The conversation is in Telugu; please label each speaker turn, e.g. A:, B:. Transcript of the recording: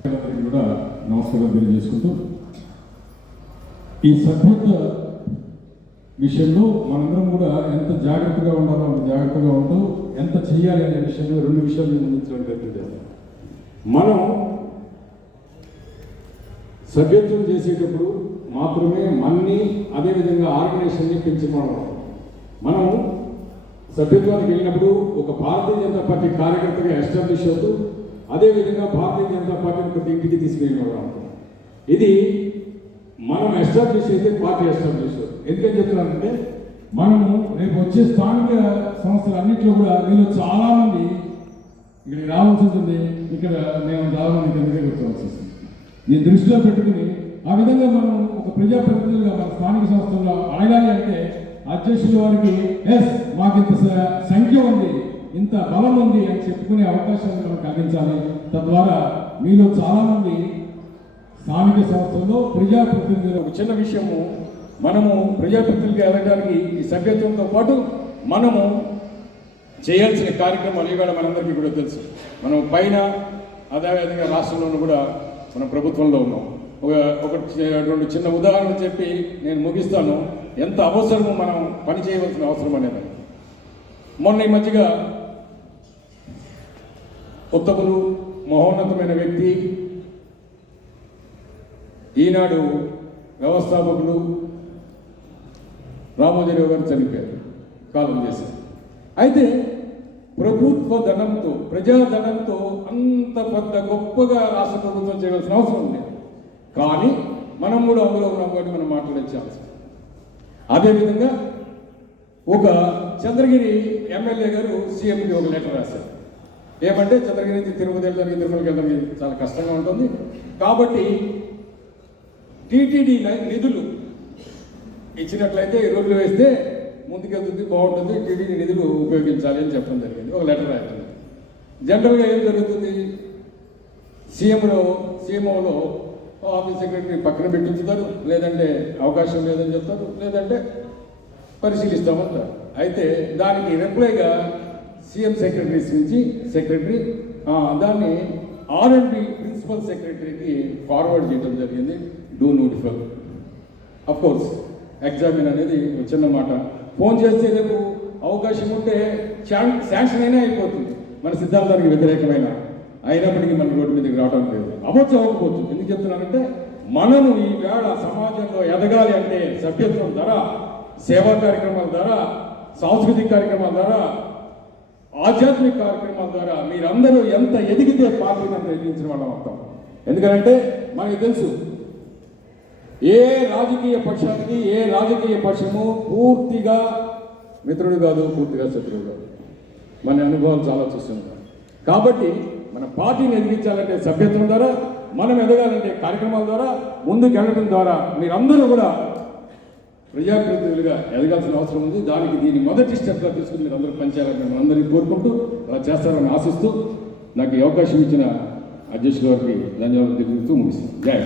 A: కూడా నమస్కారం తెలియజేసుకుంటూ ఈ సభ్యత్వ విషయంలో మనందరం కూడా ఎంత జాగ్రత్తగా ఉండాలో అంత జాగ్రత్తగా ఉంటూ ఎంత చేయాలి అనే విషయంలో రెండు విషయాలు నేను మనం సభ్యత్వం చేసేటప్పుడు మాత్రమే మన్ని అదేవిధంగా ఆర్గనైజేషన్ని పెంచుకోవడం. మనం సభ్యత్వానికి వెళ్ళినప్పుడు ఒక భారతీయ జనతా పార్టీ కార్యకర్తగా ఎస్టాబ్లిష్ అవుతూ అదేవిధంగా భారతీయ జనతా పార్టీని ప్రతి ఇంటికి తీసుకెళ్ళిన ఇది మనం ఎస్టాబ్లిష్ అయితే పార్టీ ఎస్టాబ్లిష్ ఎందుకని చెప్తున్నానంటే మనము రేపు వచ్చే స్థానిక సంస్థలు అన్నింటిలో కూడా మీలో చాలామంది ఇక్కడ ఇక్కడికి రావాల్సి ఉంటుంది ఇక్కడ మేము చాలా మంది కిందకే వస్తుంది. దీన్ని దృష్టిలో పెట్టుకుని ఆ విధంగా మనం ఒక ప్రజాప్రతినిధులుగా మన స్థానిక సంస్థల్లో అడగాలి అంటే అధ్యక్షుల వారికి ఎస్ మాకు ఇంత సంఖ్య ఉంది. ఇంత బలం ఉంది అని చెప్పుకునే అవకాశాన్ని మనం కలిగించాలి తద్వారా మీలో చాలామంది స్థానిక సంస్థల్లో ప్రజాప్రతినిధులు ఒక చిన్న విషయము. మనము ప్రజాప్రతినిధులుగా వెళ్ళడానికి ఈ సభ్యత్వంతో పాటు మనము చేయాల్సిన కార్యక్రమాలు ఇవాళ మనందరికీ కూడా తెలుసు. మనం పైన అదేవిధంగా రాష్ట్రంలోనూ కూడా మన ప్రభుత్వంలో ఉన్నాం. ఒక ఒక రెండు చిన్న ఉదాహరణ చెప్పి నేను ముగిస్తాను. ఎంత అవసరమో మనం పని చేయవలసిన అవసరం అనేది. మొన్న ఈ మధ్యగా ఉత్తములు మహోన్నతమైన వ్యక్తి. ఈనాడు వ్యవస్థాపకులు రామోజీరావు గారు చనిపోయారు కాలం చేశారు. అయితే ప్రభుత్వ ధనంతో ప్రజాధనంతో అంత పెద్ద గొప్పగా రాష్ట్ర ప్రభుత్వం చేయవలసిన అవసరం ఉంది కానీ మనం కూడా అందులో ఉన్నాం కాబట్టి మనం మాట్లాడే అదేవిధంగా ఒక చంద్రగిరి ఎమ్మెల్యే గారు సీఎంకి ఒక లెటర్ రాశారు. ఏమంటే చంద్రగిరి నుంచి తిరుపతి వెళ్ళడానికి తిరుమలకి వెళ్ళడానికి చాలా కష్టంగా ఉంటుంది. కాబట్టి టీటీడీ నిధులు ఇచ్చినట్లయితే ఈ రోడ్లు వేస్తే ముందుకెళ్తుంది బాగుంటుంది టీటీడీ నిధులు ఉపయోగించాలి అని చెప్పడం జరిగింది. ఒక లెటర్ రాయడం. జనరల్గా ఏం జరుగుతుంది? సీఎంలో సీఎంఓలో ఆఫీస్ సెక్రటరీ పక్కన పెట్టించుతారు లేదంటే అవకాశం లేదని చెప్తారు లేదంటే పరిశీలిస్తామంటారు. అయితే దానికి రిప్లైగా సీఎం సెక్రటరీస్ నుంచి సెక్రటరీ దాన్ని ఆర్ఎండ్బి ప్రిన్సిపల్ సెక్రటరీకి ఫార్వర్డ్ చేయడం జరిగింది. Do notify of course examine అనేది ఒక చిన్న మాట. ఫోన్ చేస్తే రేపు అవకాశం ఉంటే శాంక్షన్ అయినా అయిపోతుంది. మన సిద్ధాంతానికి వ్యతిరేకమైన. అయినప్పటికీ మన రోడ్డు మీదకి రావడం లేదు. అవ్వచ్చు అవ్వకపోవచ్చు. ఎందుకు చెప్తున్నానంటే మనము ఈవేళ సమాజంలో ఎదగాలి అంటే సభ్యత్వం ద్వారా సేవా కార్యక్రమాల ద్వారా సాంస్కృతిక కార్యక్రమాల ద్వారా ఆధ్యాత్మిక కార్యక్రమాల ద్వారా మీరందరూ ఎంత ఎదిగితే పార్టీని అంత ఎదిగించిన వాళ్ళం అవుతాం. ఎందుకంటే మనకి తెలుసు ఏ రాజకీయ పక్షానికి ఏ రాజకీయ పక్షము పూర్తిగా మిత్రుడు కాదు పూర్తిగా శత్రువు కాదు. మన అనుభవాలు చాలా చూస్తున్నాం కాబట్టి మన పార్టీని ఎదిగించాలంటే సభ్యత్వం ద్వారా మనం ఎదగాలంటే కార్యక్రమాల ద్వారా ముందుకు వెళ్ళడం ద్వారా మీరందరూ కూడా ప్రజాప్రతినిధులుగా ఎదగాల్సిన అవసరం ఉంది. దానికి దీన్ని మొదటి స్టెప్గా తీసుకుని మీరు అందరూ పనిచేయాలని మేము అందరికీ కోరుకుంటూ అలా చేస్తారని ఆశిస్తూ నాకు ఈ అవకాశం ఇచ్చిన అధ్యక్షుల వారికి ధన్యవాదాలు తెలుపుతూ ముగిస్తాను జై